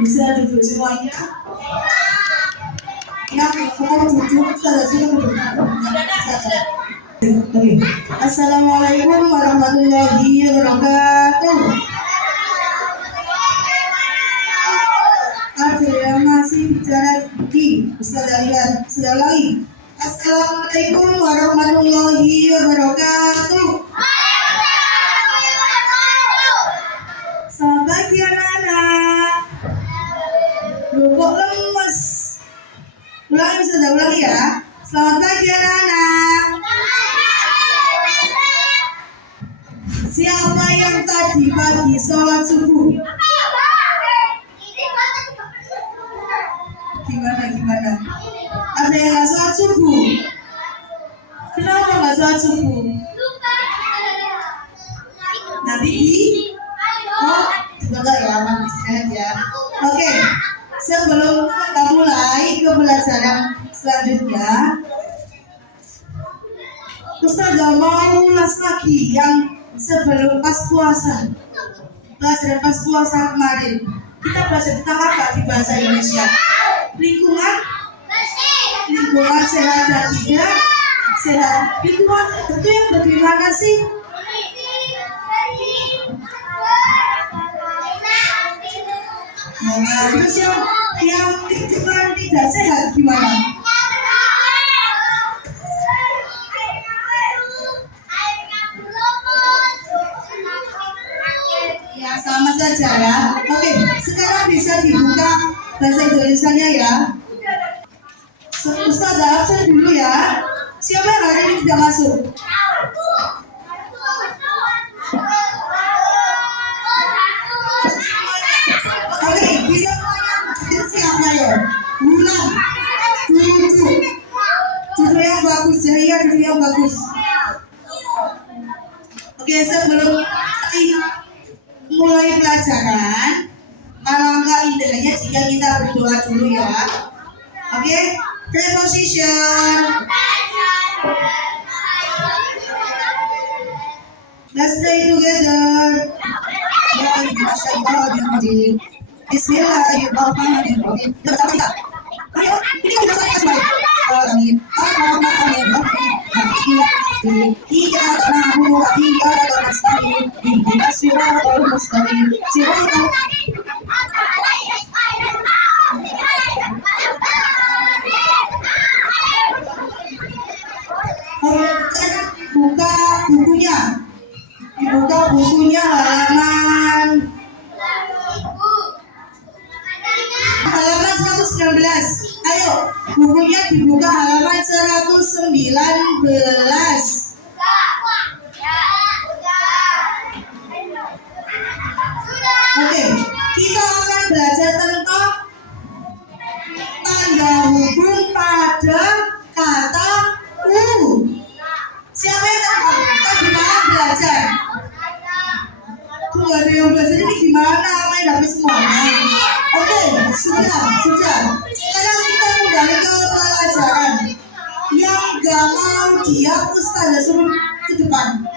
Bisa duduk semuanya. Yang mau duduk, salah duduk. Oke. Assalamualaikum warahmatullahi wabarakatuh. Ada yang masih bicara di bisa lihat sudah lagi. Assalamualaikum warahmatullahi wabarakatuh. Selamat pagi anak-anak. Loh kok lemes? Ulangi ya. Selamat pagi anak-anak. Siapa yang tadi pagi sholat subuh? Gimana? Ada yang nggak sholat subuh? Kenapa nggak sholat subuh? Nanti sebentar ya, mama istirahat ya. Oke, sebelum kita mulai ke pelajaran selanjutnya, Ustazah mau ulas lagi yang sebelum pas puasa. Pelajaran pas puasa kemarin kita belajar tentang apa di bahasa Indonesia? Lingkungan sehat dan tidak sehat. Lingkungan itu yang bagaimana sih? Nah, terus yang lingkungan tidak sehat gimana? Ya sama saja ya. Oke, sekarang bisa dibuka bahasa Indonesianya ya. Ustazah absen dulu ya. Siapa yang hari ini tidak masuk? Oke, bisa siapa ya? Bulan, duduk yang bagus ya, iya duduk yang bagus. Oke, sebelum mulai pelajaran, alangkah indahnya jika kita berdoa dulu ya. Oke, preposition. Let's pray together. Bismillahirrahmanirrahim. Ayo, ini kita selesai. Amin. Buka bukunya halaman 119. Ayo, bukunya dibuka halaman 119. Oke, kita akan belajar tentang tanda hubung pada kata u. Siapa yang tadi malam belajar? Tuh ada yang belajar ini gimana? Main habis semuanya. Oke, sudah. Sekarang kita kembali ke pelajaran. Yang gak mau diam, Ustazah suruh ke depan.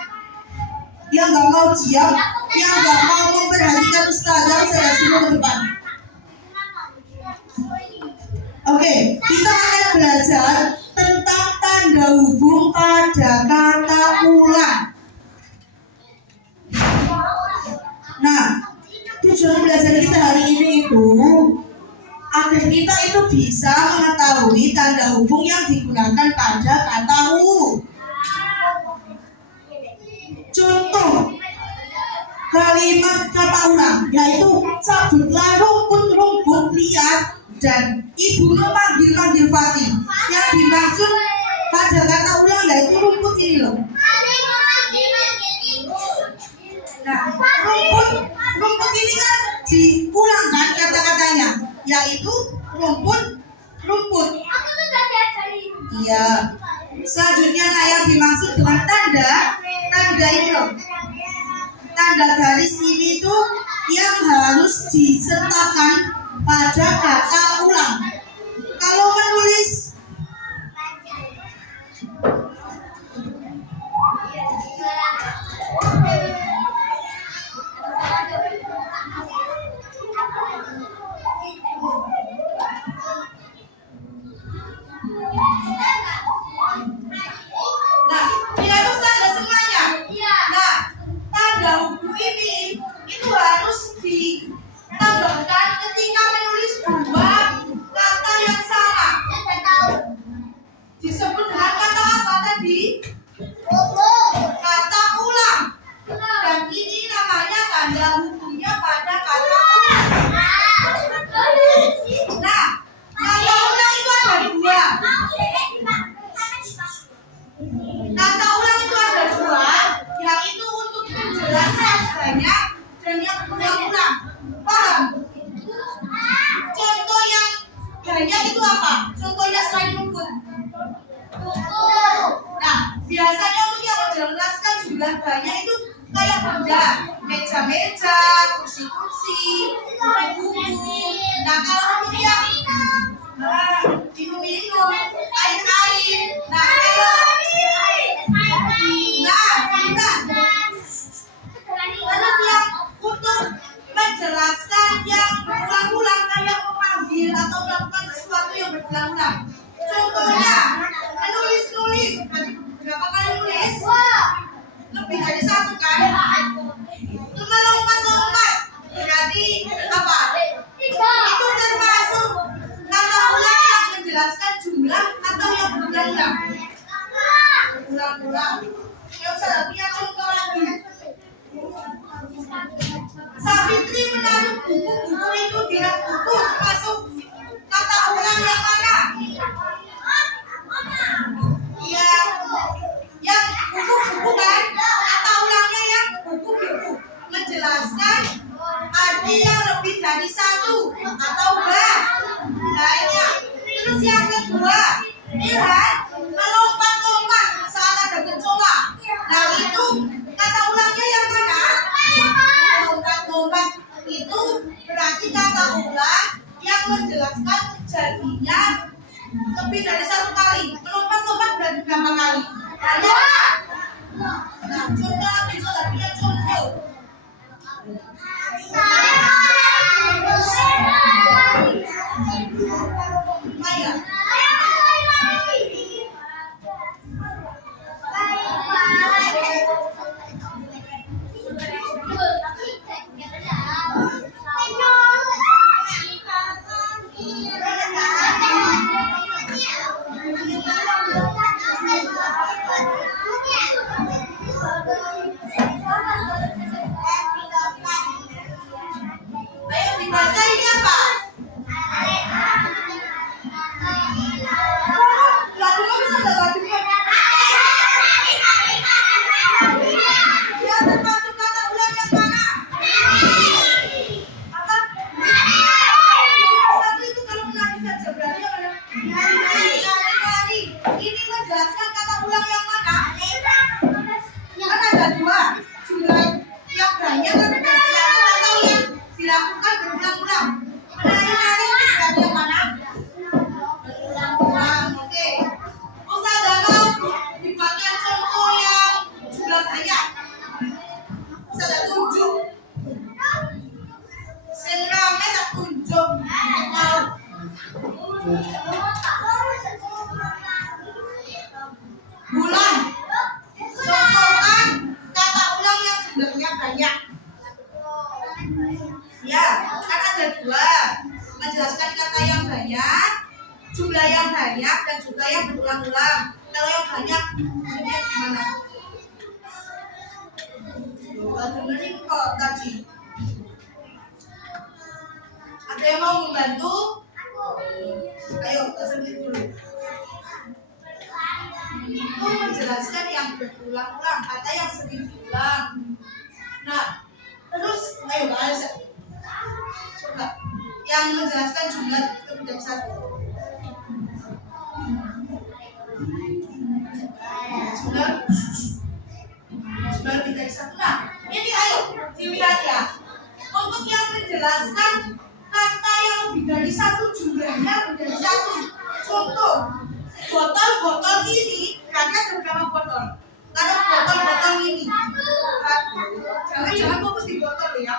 Yang gak mau diam, yang gak mau memperhatikan Ustazah, saya suruh ke depan. Oke, kita akan belajar tentang tanda hubung pada kata ulang. Nah, tujuan belajar kita hari ini itu agar kita itu bisa mengetahui tanda hubung yang digunakan pada kata u. Contoh kalimat kata ulang yaitu cabutlah rumput liar dan ibu memanggil Fatih. Yang dimaksud pada kata ulang yaitu rumput ini loh. Nah, rumput ini kan diulangkan kata-katanya, yaitu rumput. Iya. Selanjutnya yang dimaksud dengan tanda ini loh. Tanda garis ini tuh yang harus disertakan pada kata ulang. Kalau menulis banyak itu apa? Contohnya selain rumput. Nah, biasanya untuk yang menjelaskan jumlah banyak itu kayak benda, meja-meja, kursi-kursi, buku. Nah, kalau untuk yang minum-minum, air-air. Nah, terus yang untuk menjelaskan yang berulang-ulang kayak memanggil atau melakukan sesuatu yang berulang-ulang. Contohnya, menulis-nulis. Berapa kali nulis? Lebih dari satu kan? Melompat-lompat. Berarti apa? Itu termasuk kata ulang yang menjelaskan jumlah atau yang berulang-ulang? Berulang-ulang. Ya usah punya contoh lagi. Savitri menaruh buku-buku itu di rak buku termasuk kata ulang yang mana? Iya, yang buku-buku kan? Kata ulangnya yang buku-buku menjelaskan arti yang lebih dari satu atau banyak. Terus yang kedua, lihat melompat-lompat saat ada kecoa. Nah itu kata ulangnya yang mana? Lompat-lompat itu berarti kata ulang yang menjelaskan terjadinya lebih dari satu kali. Melompat-lompat berarti berapa kali? Banyak. Nah, coba besok lihat contoh. Maya. Ayo dibaca ini apa? Lagunya bisa nggak lagunya? Dia termasuk kata ulang yang mana? Apa? Satu itu kalau menangis saja berarti apa? Kali. Ini menjelaskan kata ulang yang mana? Kan ada dua jumlah yang banyak atau yang dilakukan berulang-ulang. Menari-nari berarti yang mana? Berulang-ulang. Oke. Ustaz Dana dibuatkan contoh yang jumlah banyak. Ustaz Dana tunjuk. Senrame tak tunjuk. Bulan. Contohkan kata ulang yang jumlahnya banyak. Ya, kan ada dua. Menjelaskan kata yang banyak, jumlah yang banyak, dan juga yang berulang-ulang. Kalau yang banyak, maksudnya gimana? Gak dengerin kok tadi. Ada yang mau membantu? Ayo, sendiri dulu. Itu menjelaskan yang berulang-ulang, kata yang sering diulang. Nah, terus, ayo bahas. Coba, yang menjelaskan jumlah lebih dari satu. Jumlah lebih dari satu. Nah, ini ayo dilihat ya. Untuk yang menjelaskan kata yang lebih dari satu jumlahnya lebih dari satu. Contoh, botol-botol ini berarti ada berapa botol? Karena botol-botol ini. Jangan fokus di botol ya.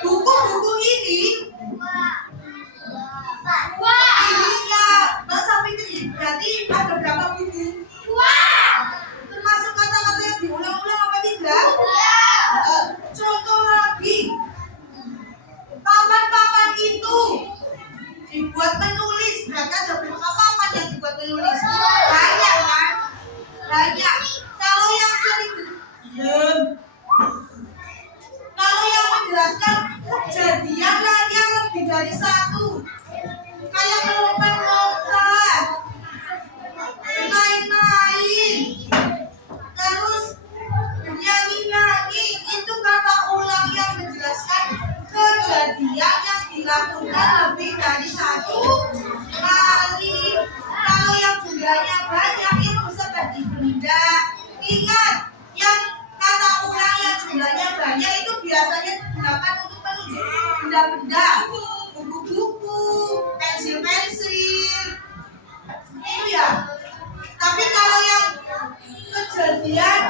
Buku-buku ini ininya bahasa Fitri berarti ada berapa buku? Termasuk kata-kata yang diulang-ulang apa tidak? Contoh lagi, papan-papan itu dibuat menulis berarti ada berapa papan yang dibuat menulis? Banyak kan? Banyak. Kalau yang itu biasanya digunakan untuk menunjuk benda-benda, buku-buku, pensil-pensil, itu ya. Tapi kalau yang kejadian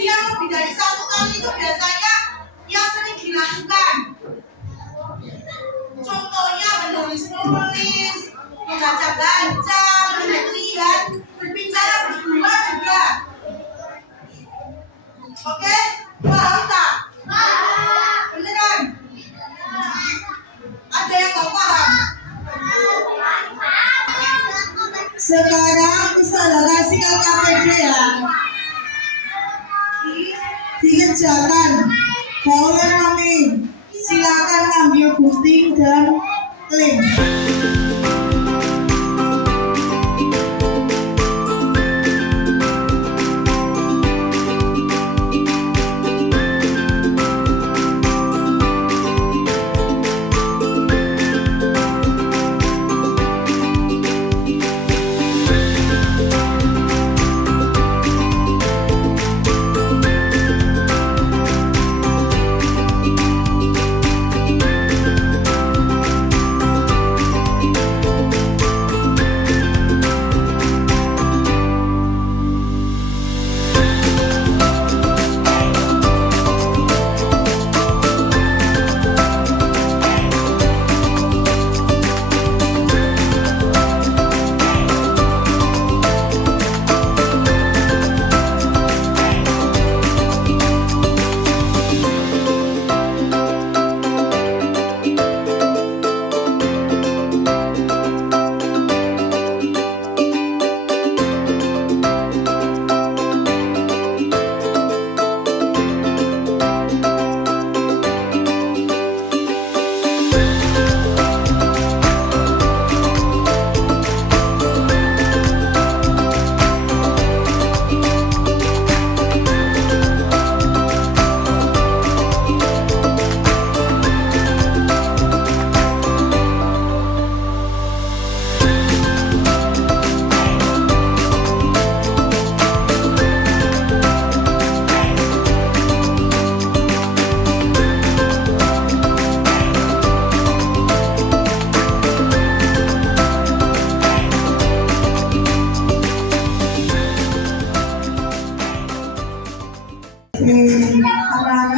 yang lebih dari satu kali itu biasanya yang sering dilakukan. Contohnya menulis-nulis, membaca-baca, melihat, berbicara berdua juga. Oke, paham tak? Beneran? Ada yang nggak paham? Sekarang akselerasi LKPD ya. Dikerjakan. Kalau kami silakan ambil gunting dan lem.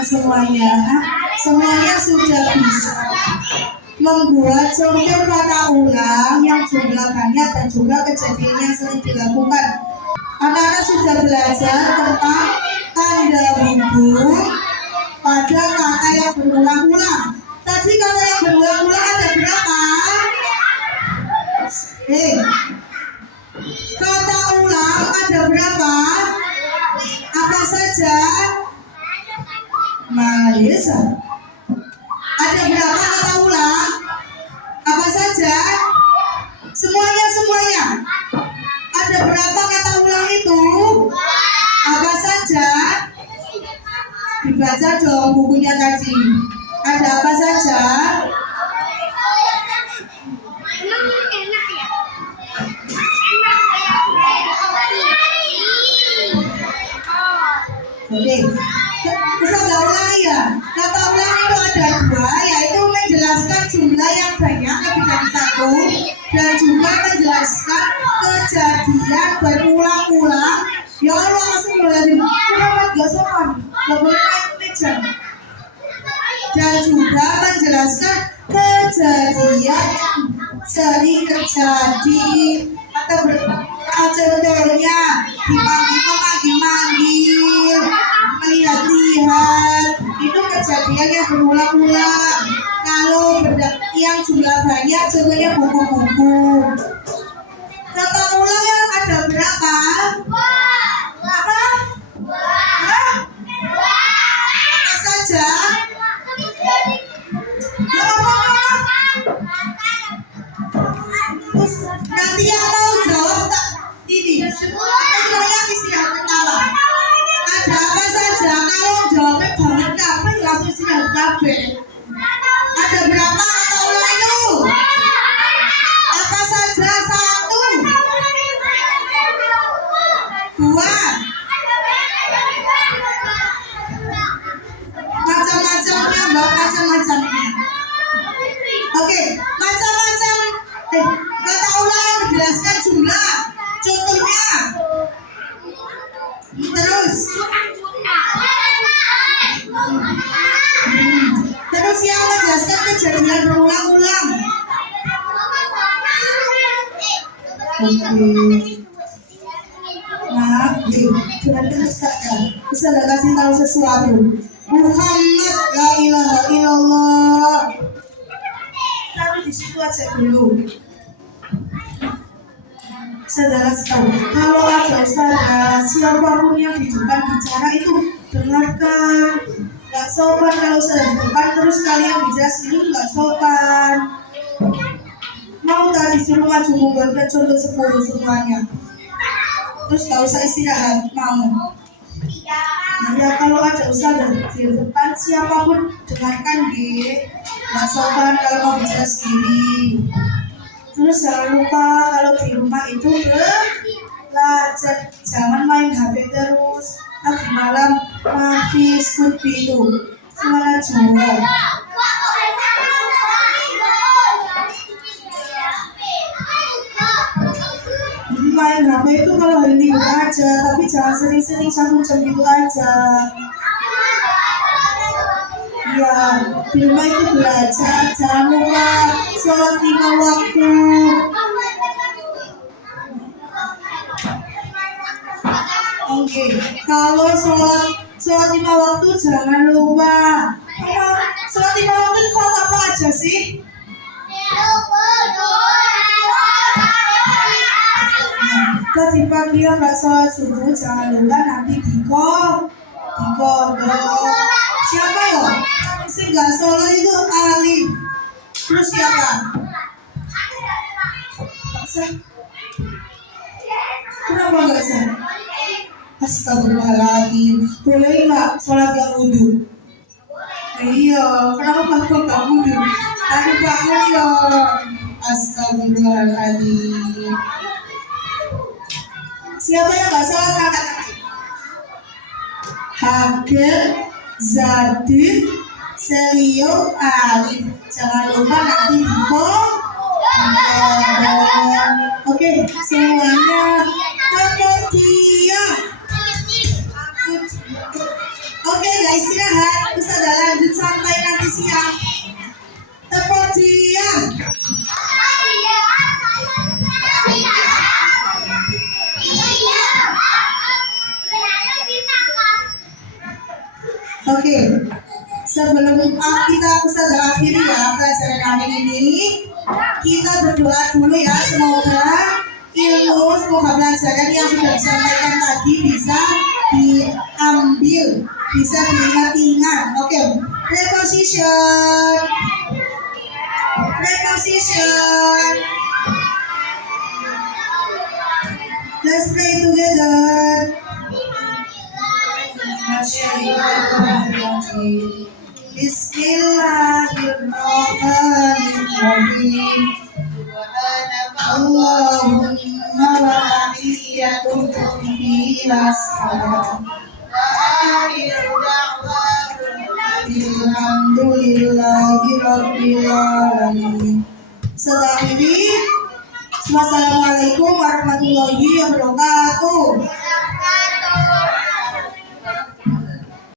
Anak-anak semuanya sudah bisa membuat contoh kata ulang yang jumlah banyak dan juga kejadian yang sering dilakukan. Anak-anak sudah belajar tentang tanda hubung pada kata yang berulang-ulang. Tadi kata yang berulang-ulang ada berapa? Kata ulang ada berapa? Apa saja? Maisa. Ada berapa kata ulang? Apa saja? Semuanya. Ada berapa kata ulang itu? Apa saja? Dibaca dong bukunya tadi. Ada apa saja? Oke. Bisa nggak ulangi ya? Kata ulang itu ada dua, yaitu menjelaskan jumlah yang banyak lebih dari satu dan juga menjelaskan kejadian berulang-ulang. Ya Allah, masih boleh dibuat gosokan, nggak boleh naik meja. Dan juga menjelaskan kejadian sering terjadi atau contohnya dipanggil, melihat-lihat, itu kejadian yang berulang-ulang. Kalau yang jumlah banyak, contohnya buku-buku. Kata ulang yang ada berapa? Apa? Apa saja? Nanti yang mau jawab tak? Ini semuanya istirahat pertama. Ada apa saja? Kalau jawabnya banget kafe langsung istirahat kafe. Ada berapa kata ulang itu? Apa saja? Satu, dua, Oke. Nah, Tuhan teruskan. Bisa gak kasih tahu sesuatu? Muhammad la ilaha illallah. Tapi di situ aja dulu. Saudara sekali, kalau ada saudara siapapun yang di depan bicara itu dengarkan. Gak sopan kalau saudara di depan terus kalian bicara sendiri, gak sopan. Mau tadi suruh maju mundur contoh 10 semuanya. Terus gak usah istirahat, mau. Ya kalau ada usaha di depan siapapun dengarkan gak sopan kalau mau bicara sendiri. Terus jangan lupa kalau di rumah itu belajar, jangan main HP terus. Tadi malam Nafis Putri itu semangat juga. Main HP itu kalau hari Minggu aja, tapi jangan sering-sering 1 jam gitu aja. Ya, di rumah itu belajar, jangan lupa sholat 5 waktu. Oke, kalau sholat 5 waktu jangan lupa. Sholat 5 waktu itu sholat apa aja sih? Tadi pagi yang nggak sholat subuh jangan lupa nanti dikodok. Siapa ya? Si nggak sholat itu Alif. Terus siapa? Kenapa nggak sah? Astagfirullahaladzim. Boleh nggak sholat yang wudhu? Iya, kenapa kok nggak wudhu? Tadi bangun ya. Astagfirullahaladzim. Siapa yang nggak sholat angkat? Hagel, Zadid, Selio, Alif. Jangan lupa nanti Oke, semuanya terdiam. Oke, guys, istirahat. Bisa lanjut sampai nanti siang. Terdiam. Oke, sebelum kita akhiri ya pelajaran hari ini, kita berdoa dulu ya, semoga pelajaran yang sudah disampaikan tadi bisa diambil, bisa diingat-ingat. Oke, preposition. Let's pray together. Bismillahirrahmanirrahim. Allahumma wa tahiyyatuhum fiha salam. Wa akhiru da'wana alhamdulillahi rabbil alamin. Setelah ini, wassalamualaikum warahmatullahi wabarakatuh.